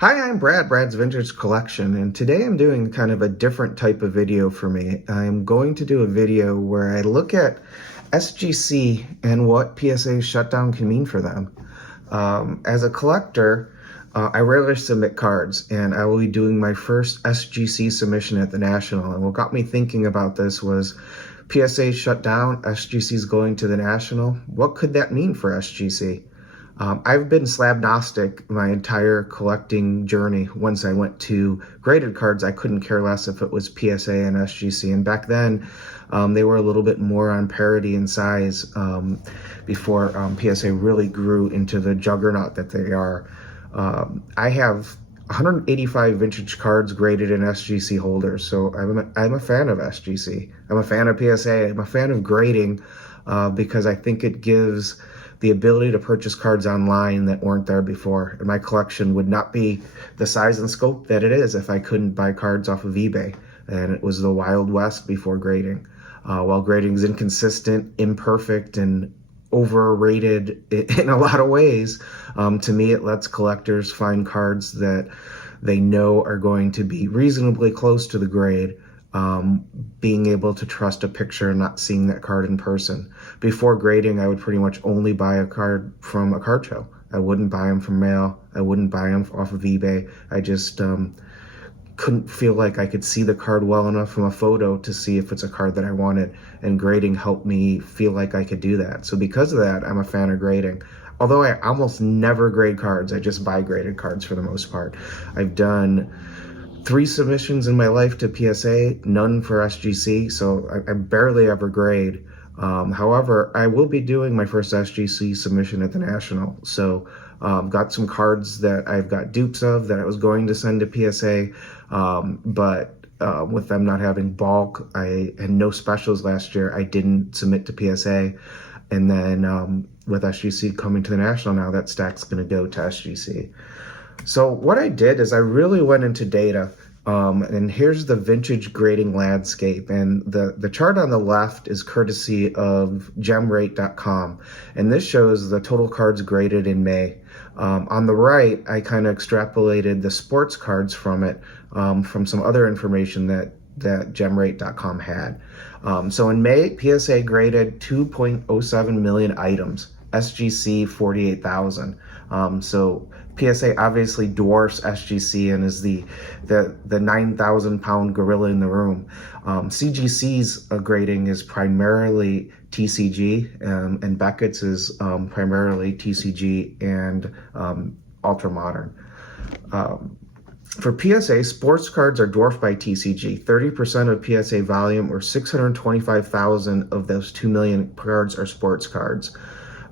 Hi, I'm Brad's Vintage Collection, and today I'm doing kind of a different type of video for me. I'm going to do a video where I look at SGC and what PSA shutdown can mean for them. As a collector, I rarely submit cards, and I will be doing my first SGC submission at the National. And what got me thinking about this was PSA shutdown, SGC's going to the National. What could that mean for SGC? I've been slab-gnostic my entire collecting journey. Once I went to graded cards, I couldn't care less if it was PSA and SGC. And back then, they were a little bit more on parity in size before PSA really grew into the juggernaut that they are. I have 185 vintage cards graded in SGC holders, so I'm a fan of SGC. I'm a fan of PSA. I'm a fan of grading because I think it gives the ability to purchase cards online that weren't there before. And my collection would not be the size and scope that it is if I couldn't buy cards off of eBay. And it was the Wild West before grading. While grading is inconsistent, imperfect, and overrated in a lot of ways, to me it lets collectors find cards that they know are going to be reasonably close to the grade. Being able to trust a picture and not seeing that card in person. Before grading, I would pretty much only buy a card from a card show. I wouldn't buy them from mail. I wouldn't buy them off of eBay. I just couldn't feel like I could see the card well enough from a photo to see if it's a card that I wanted, and grading helped me feel like I could do that. So because of that, I'm a fan of grading. Although I almost never grade cards, I just buy graded cards for the most part. I've done 3 submissions in my life to PSA, none for SGC, so I barely ever grade. However, I will be doing my first SGC submission at the National, so got some cards that I've got dupes of that I was going to send to PSA, but with them not having bulk, I had no specials last year, I didn't submit to PSA, and then with SGC coming to the National now, that stack's going to go to SGC. So what I did is I really went into data, and here's the vintage grading landscape. And the chart on the left is courtesy of gemrate.com, and this shows the total cards graded in May. On the right, I kind of extrapolated the sports cards from it, from some other information that gemrate.com had. So in May, PSA graded 2.07 million items, SGC 48,000. So PSA obviously dwarfs SGC and is the 9,000 pound gorilla in the room. CGC's grading is primarily TCG, and Beckett's is primarily TCG and ultra modern. For PSA, sports cards are dwarfed by TCG. 30% of PSA volume, or 625,000 of those 2 million cards, are sports cards.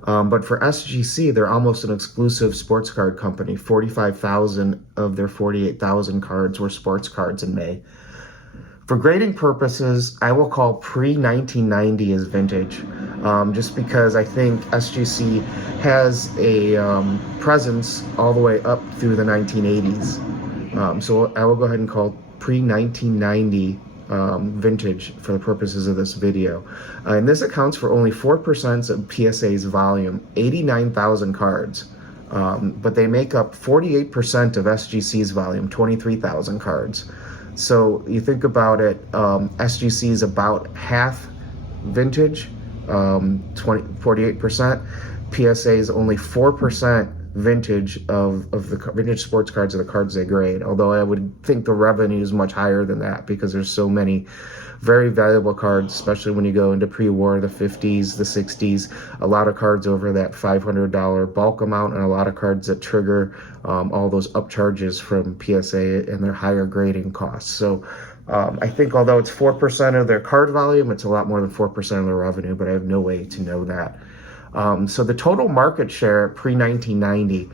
But for SGC, they're almost an exclusive sports card company. 45,000 of their 48,000 cards were sports cards in May. For grading purposes, I will call pre-1990 as vintage, just because I think SGC has a presence all the way up through the 1980s. So I will go ahead and call pre-1990 vintage for the purposes of this video. And this accounts for only 4% of PSA's volume, 89,000 cards. But they make up 48% of SGC's volume, 23,000 cards. So you think about it, SGC is about half vintage, 48%. PSA is only 4% vintage of the vintage sports cards are the cards they grade, although I would think the revenue is much higher than that because there's so many very valuable cards, especially when you go into pre-war, the 50s, the 60s, a lot of cards over that $500 bulk amount, and a lot of cards that trigger all those upcharges from PSA and their higher grading costs. So I think although it's 4% of their card volume, it's a lot more than 4% of their revenue, but I have no way to know that. So the total market share pre-1990,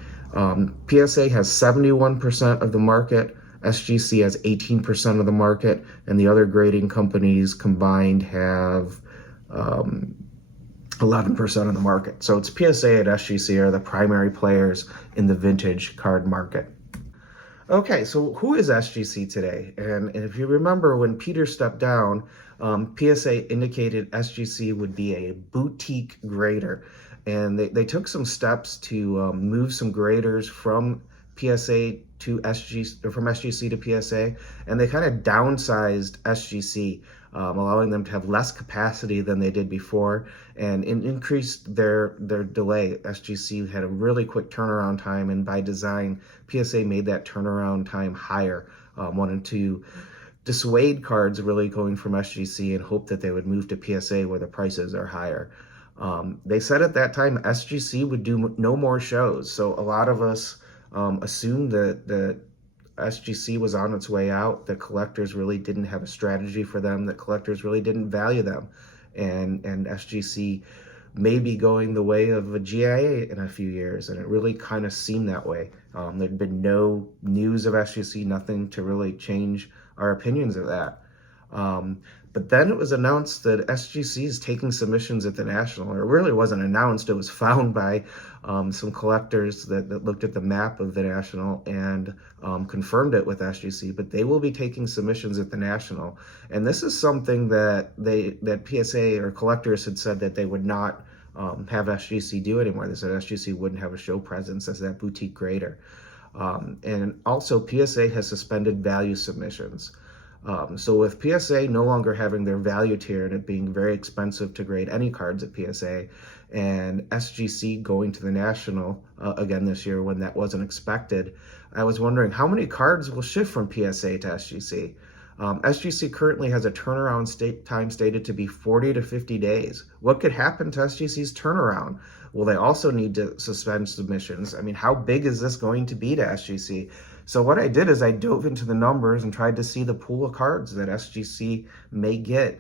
PSA has 71% of the market, SGC has 18% of the market, and the other grading companies combined have 11% of the market. So it's PSA and SGC are the primary players in the vintage card market. Okay, so who is SGC today? And if you remember when Peter stepped down, PSA indicated SGC would be a boutique grader. And they took some steps to move some graders from PSA to SGC, or from SGC to PSA, and they kind of downsized SGC, allowing them to have less capacity than they did before, and increased their delay. SGC had a really quick turnaround time, and by design, PSA made that turnaround time higher, wanted to dissuade cards really going from SGC and hope that they would move to PSA where the prices are higher. They said at that time SGC would do no more shows, so a lot of us assumed that SGC was on its way out, that collectors really didn't have a strategy for them, that collectors really didn't value them, and SGC may be going the way of a GIA in a few years, and it really kind of seemed that way. There'd been no news of SGC, nothing to really change our opinions of that. But then it was announced that SGC is taking submissions at the National. It really wasn't announced. It was found by some collectors that looked at the map of the National and confirmed it with SGC. But they will be taking submissions at the National. And this is something that PSA or collectors had said that they would not have SGC do anymore. They said SGC wouldn't have a show presence as that boutique grader. And also PSA has suspended value submissions. So with PSA no longer having their value tier and it being very expensive to grade any cards at PSA, and SGC going to the National again this year when that wasn't expected, I was wondering how many cards will shift from PSA to SGC. SGC currently has a turnaround time stated to be 40 to 50 days. What could happen to SGC's turnaround? Will they also need to suspend submissions? I mean, how big is this going to be to SGC? So what I did is I dove into the numbers and tried to see the pool of cards that SGC may get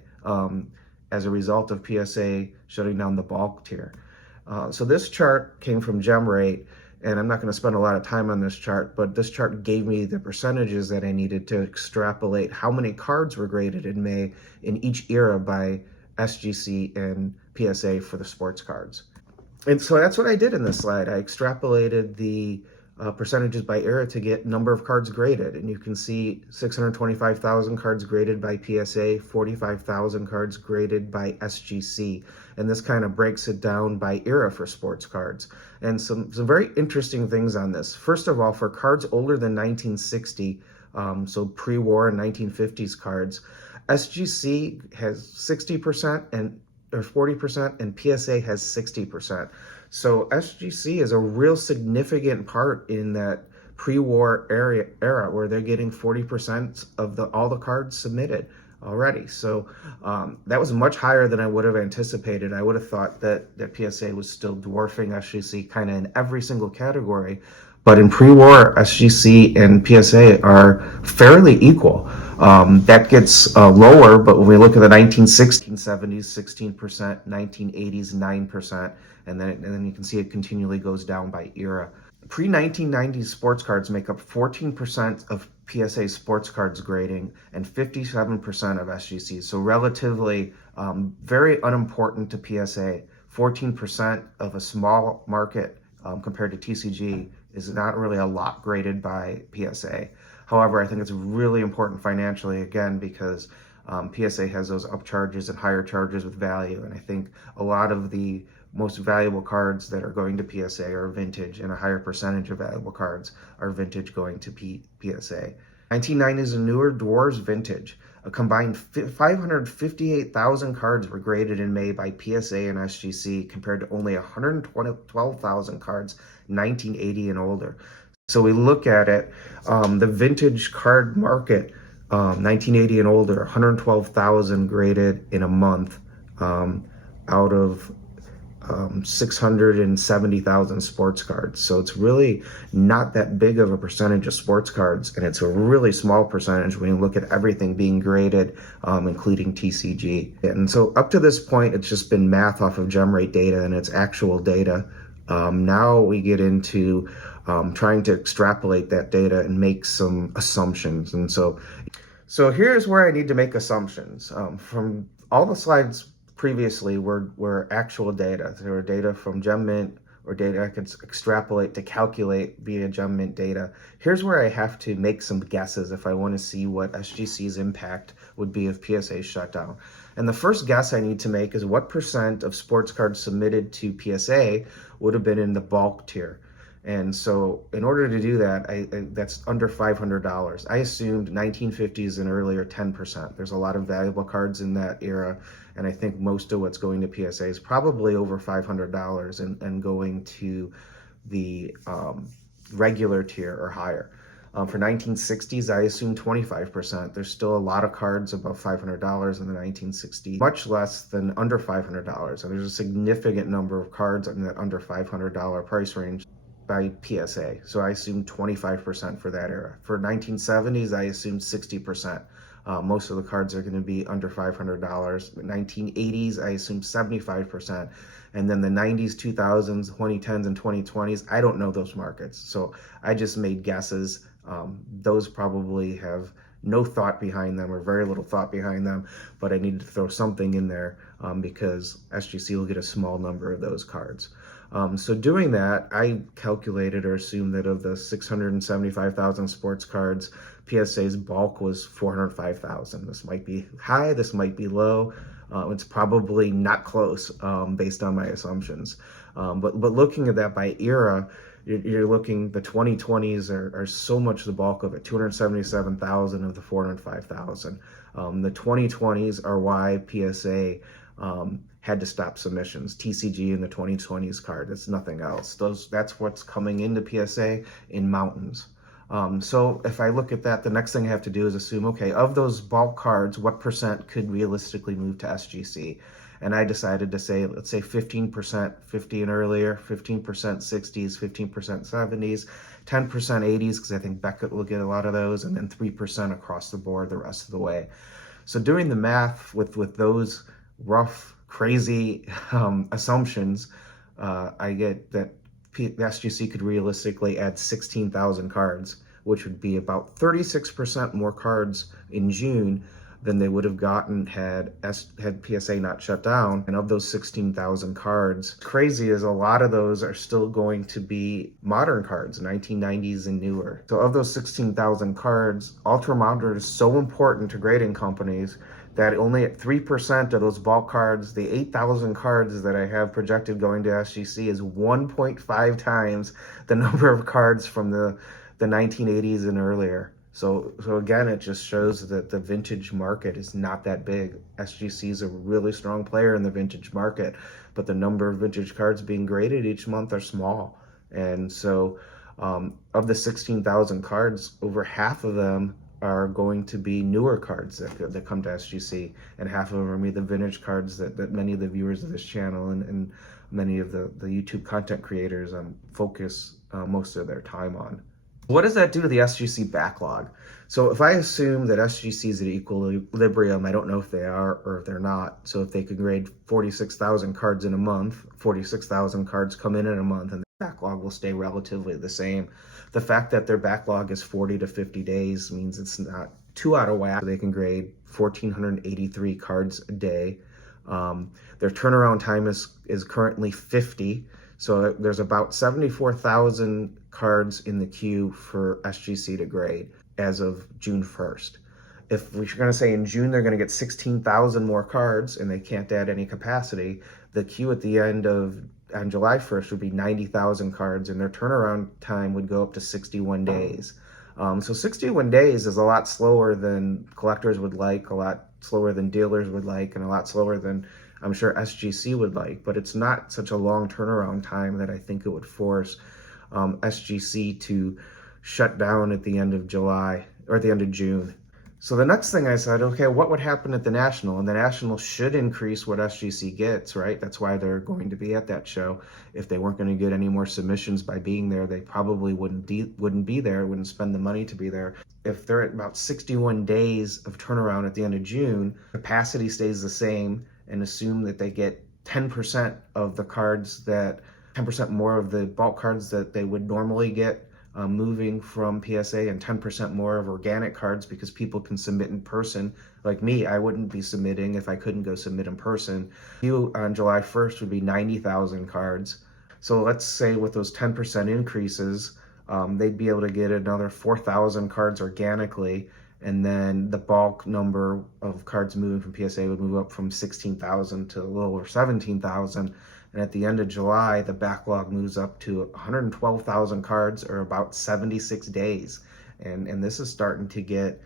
as a result of PSA shutting down the bulk tier. So this chart came from GemRate, and I'm not going to spend a lot of time on this chart, but this chart gave me the percentages that I needed to extrapolate how many cards were graded in May in each era by SGC and PSA for the sports cards. And so that's what I did in this slide. I extrapolated the percentages by era to get number of cards graded. And you can see 625,000 cards graded by PSA, 45,000 cards graded by SGC. And this kind of breaks it down by era for sports cards. And some very interesting things on this. First of all, for cards older than 1960, so pre-war and 1950s cards, SGC has 60% or 40%, and PSA has 60%. So SGC is a real significant part in that pre-war era where they're getting 40% of all the cards submitted already. So that was much higher than I would have anticipated. I would have thought that PSA was still dwarfing SGC kind of in every single category. But in pre-war, SGC and PSA are fairly equal. That gets lower, but when we look at the 1960s, 1970s, 16%, 1980s, 9%, and then you can see it continually goes down by era. Pre-1990s sports cards make up 14% of PSA sports cards grading and 57% of SGC. So relatively very unimportant to PSA. 14% of a small market compared to TCG is not really a lot graded by PSA. However, I think it's really important financially, again, because PSA has those upcharges and higher charges with value. And I think a lot of the most valuable cards that are going to PSA are vintage, and a higher percentage of valuable cards are vintage going to PSA. 1990s and newer dwarfs vintage. A combined 558,000 cards were graded in May by PSA and SGC compared to only 112,000 cards 1980 and older. So we look at it, the vintage card market, 1980 and older, 112,000 graded in a month out of 670,000 sports cards. So it's really not that big of a percentage of sports cards, and it's a really small percentage when you look at everything being graded, including TCG. And so up to this point, it's just been math off of GemRate data and it's actual data. Now we get into trying to extrapolate that data and make some assumptions. And so here's where I need to make assumptions. From all the slides previously were actual data. There were data from GemMint or data I could extrapolate to calculate via GemMint data. Here's where I have to make some guesses if I want to see what SGC's impact would be if PSA shut down. And the first guess I need to make is what percent of sports cards submitted to PSA would have been in the bulk tier. And so in order to do that, that's under $500. I assumed 1950s and earlier 10%. There's a lot of valuable cards in that era, and I think most of what's going to PSA is probably over $500 and going to the regular tier or higher. For 1960s, I assume 25%. There's still a lot of cards above $500 in the 1960s, much less than under $500. And there's a significant number of cards in that under $500 price range by PSA. So I assume 25% for that era. For 1970s, I assumed 60%. Most of the cards are going to be under $500. 1980s, I assume 75%. And then the 90s, 2000s, 2010s, and 2020s, I don't know those markets. So I just made guesses. Those probably have no thought behind them or very little thought behind them, but I needed to throw something in there because SGC will get a small number of those cards. So doing that, I calculated or assumed that of the 675,000 sports cards, PSA's bulk was 405,000. This might be high, this might be low. It's probably not close based on my assumptions. But looking at that by era, you're looking, the 2020s are so much the bulk of it, 277,000 of the 405,000. The 2020s are why PSA had to stop submissions. TCG in the 2020s card, it's nothing else. That's what's coming into PSA in mountains. So if I look at that, the next thing I have to do is assume, okay, of those bulk cards, what percent could realistically move to SGC? And I decided to say, let's say 15%, 50 and earlier, 15% 60s, 15% 70s, 10% 80s, because I think Beckett will get a lot of those, and then 3% across the board the rest of the way. So doing the math with those rough, crazy assumptions, I get that the SGC could realistically add 16,000 cards, which would be about 36% more cards in June than they would have gotten had PSA not shut down. And of those 16,000 cards, crazy is a lot of those are still going to be modern cards, 1990s and newer. So of those 16,000 cards, Ultra Modern is so important to grading companies that only at 3% of those bulk cards, the 8,000 cards that I have projected going to SGC is 1.5 times the number of cards from the 1980s and earlier. So again, it just shows that the vintage market is not that big. SGC is a really strong player in the vintage market, but the number of vintage cards being graded each month are small. And so of the 16,000 cards, over half of them are going to be newer cards that come to SGC, and half of them are maybe the vintage cards that many of the viewers of this channel and many of the YouTube content creators focus most of their time on. What does that do to the SGC backlog? So if I assume that SGC is at equilibrium, I don't know if they are or if they're not. So if they can grade 46,000 cards in a month, 46,000 cards come in a month, and the backlog will stay relatively the same. The fact that their backlog is 40 to 50 days means it's not too out of whack. They can grade 1,483 cards a day. Their turnaround time is currently 50. So there's about 74,000 cards in the queue for SGC to grade as of June 1st. If we're going to say in June they're going to get 16,000 more cards and they can't add any capacity, the queue at the end of on July 1st would be 90,000 cards, and their turnaround time would go up to 61 days. So 61 days is a lot slower than collectors would like, a lot slower than dealers would like, and a lot slower than I'm sure SGC would like, but it's not such a long turnaround time that I think it would force SGC to shut down at the end of July or at the end of June. So the next thing I said, okay, what would happen at the National? And the National should increase what SGC gets, right? That's why they're going to be at that show. If they weren't going to get any more submissions by being there, they probably wouldn't be there, wouldn't spend the money to be there. If they're at about 61 days of turnaround at the end of June, capacity stays the same, and assume that they get 10% of the cards 10% more of the bulk cards that they would normally get moving from PSA, and 10% more of organic cards because people can submit in person. Like me, I wouldn't be submitting if I couldn't go submit in person. You on July 1st would be 90,000 cards. So let's say with those 10% increases, they'd be able to get another 4,000 cards organically, and then the bulk number of cards moving from PSA would move up from 16,000 to a little over 17,000. And at the end of July, the backlog moves up to 112,000 cards, or about 76 days. And this is starting to get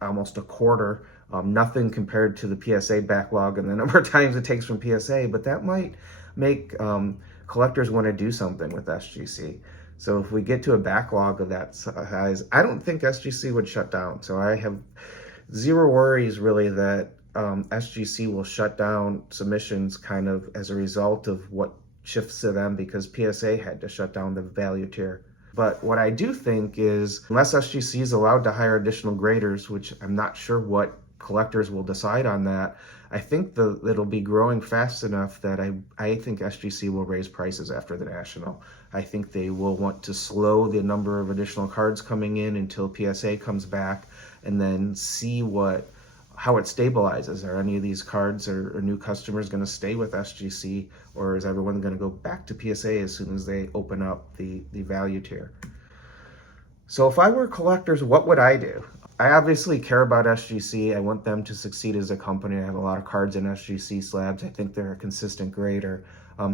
almost a quarter. Nothing compared to the PSA backlog and the number of times it takes from PSA, but that might make collectors want to do something with SGC. So if we get to a backlog of that size, I don't think SGC would shut down. So I have zero worries really that SGC will shut down submissions kind of as a result of what shifts to them, because PSA had to shut down the value tier. But what I do think is, unless SGC is allowed to hire additional graders, which I'm not sure what collectors will decide on that, I think it'll be growing fast enough that I think SGC will raise prices after the National. I think they will want to slow the number of additional cards coming in until PSA comes back, and then see how it stabilizes. Are any of these cards or new customers going to stay with SGC, or is everyone going to go back to PSA as soon as they open up the value tier? So if I were collectors, what would I do? I obviously care about SGC. I want them to succeed as a company. I have a lot of cards in SGC slabs. I think they're a consistent grader.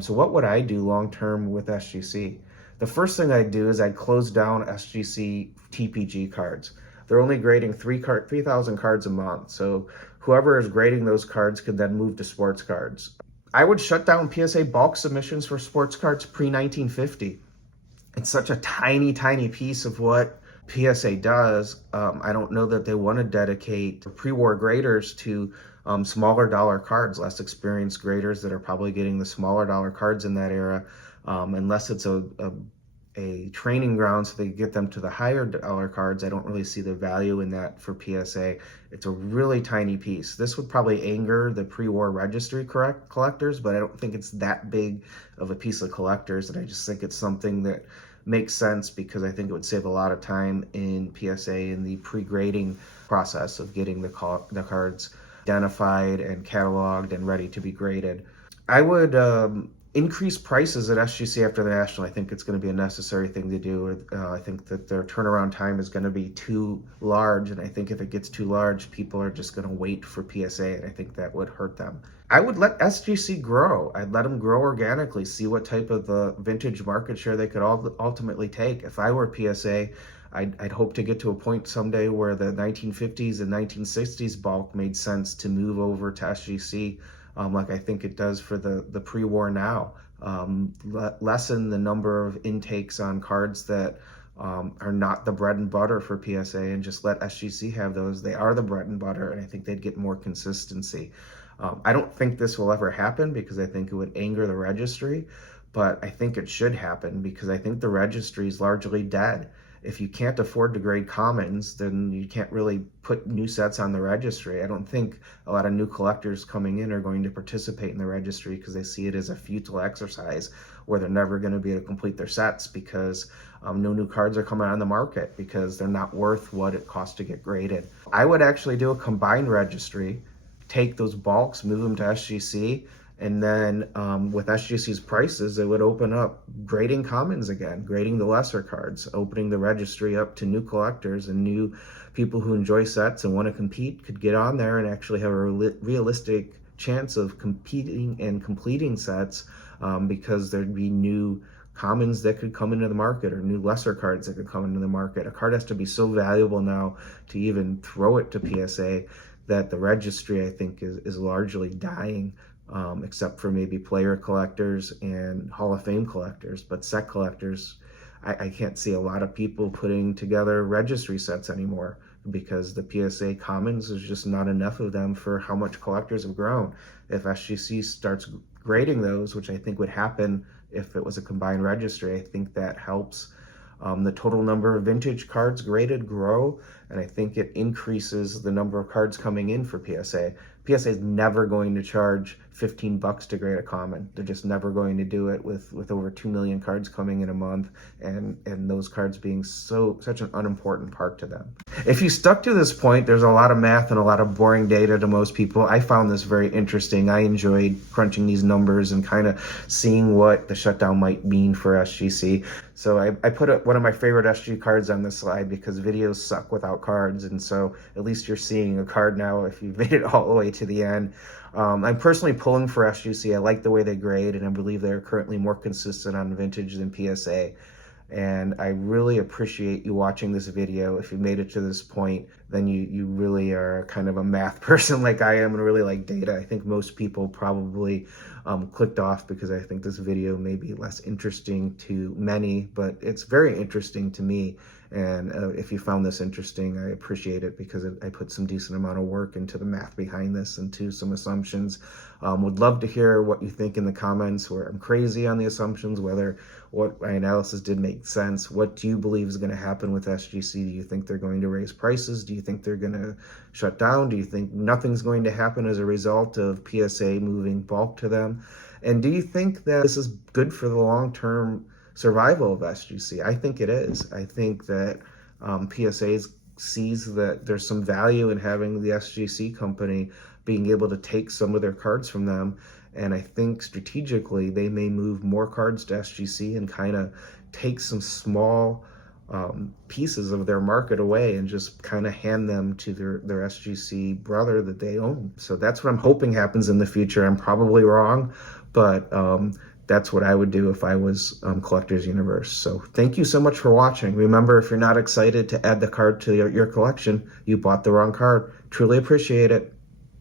So what would I do long term with SGC? The first thing I'd do is I'd close down SGC TPG cards. They're only grading 3,000 cards a month. So whoever is grading those cards could then move to sports cards. I would shut down PSA bulk submissions for sports cards pre-1950. It's such a tiny, tiny piece of what PSA does. I don't know that they want to dedicate pre-war graders to smaller dollar cards, less experienced graders that are probably getting the smaller dollar cards in that era, unless it's a training ground so they get them to the higher dollar cards. I don't really see the value in that for PSA. It's a really tiny piece. This would probably anger the pre-war registry collectors, but I don't think it's that big of a piece of collectors, and I just think it's something that makes sense, because I think it would save a lot of time in PSA in the pre-grading process of getting the cards identified and cataloged and ready to be graded. I would increase prices at SGC after the National. I think it's going to be a necessary thing to do. I think that their turnaround time is going to be too large, and I think if it gets too large, people are just going to wait for PSA, and I think that would hurt them. I would let SGC grow. I'd let them grow organically, see what type of vintage market share they could ultimately take. If I were PSA, I'd hope to get to a point someday where the 1950s and 1960s bulk made sense to move over to SGC, like I think it does for the pre-war now. Lessen the number of intakes on cards that are not the bread and butter for PSA, and just let SGC have those. They are the bread and butter, and I think they'd get more consistency. I don't think this will ever happen, because I think it would anger the registry, but I think it should happen, because I think the registry is largely dead. If you can't afford to grade commons, then you can't really put new sets on the registry. I don't think a lot of new collectors coming in are going to participate in the registry, because they see it as a futile exercise where they're never going to be able to complete their sets, because no new cards are coming on the market, because they're not worth what it costs to get graded. I would actually do a combined registry, take those bulks, move them to SGC, and then with SGC's prices, it would open up grading commons again, grading the lesser cards, opening the registry up to new collectors, and new people who enjoy sets and want to compete could get on there and actually have a realistic chance of competing and completing sets, because there'd be new commons that could come into the market, or new lesser cards that could come into the market. A card has to be so valuable now to even throw it to PSA that the registry, I think, is largely dying. Except for maybe player collectors and Hall of Fame collectors. But set collectors, I can't see a lot of people putting together registry sets anymore, because the PSA commons, there's just not enough of them for how much collectors have grown. If SGC starts grading those, which I think would happen if it was a combined registry, I think that helps the total number of vintage cards graded grow, and I think it increases the number of cards coming in for PSA. PSA is never going to charge $15 to grade a common. They're just never going to do it with over 2 million cards coming in a month, and those cards being such an unimportant part to them. If you stuck to this point, there's a lot of math and a lot of boring data to most people. I found this very interesting. I enjoyed crunching these numbers and kind of seeing what the shutdown might mean for SGC. So I put one of my favorite SG cards on this slide, because videos suck without cards, and so at least you're seeing a card now if you made it all the way to the end. I'm personally pulling for SGC. I like the way they grade, and I believe they're currently more consistent on vintage than PSA. And I really appreciate you watching this video. If you made it to this point, then you really are kind of a math person like I am and really like data. I think most people probably clicked off because I think this video may be less interesting to many, but it's very interesting to me. And if you found this interesting, I appreciate it because I put some decent amount of work into the math behind this and to some assumptions. Would love to hear what you think in the comments, where I'm crazy on the assumptions, whether what my analysis did make sense. What do you believe is going to happen with SGC? Do you think they're going to raise prices? Do you think they're going to shut down? Do you think nothing's going to happen as a result of PSA moving bulk to them? And do you think that this is good for the long-term survival of SGC? I think it is. I think that PSA sees that there's some value in having the SGC company being able to take some of their cards from them. And I think strategically they may move more cards to SGC and kind of take some small pieces of their market away and just kind of hand them to their SGC brother that they own. So that's what I'm hoping happens in the future. I'm probably wrong, but that's what I would do if I was Collectors Universe. So thank you so much for watching. Remember, if you're not excited to add the card to your collection, you bought the wrong card. Truly appreciate it.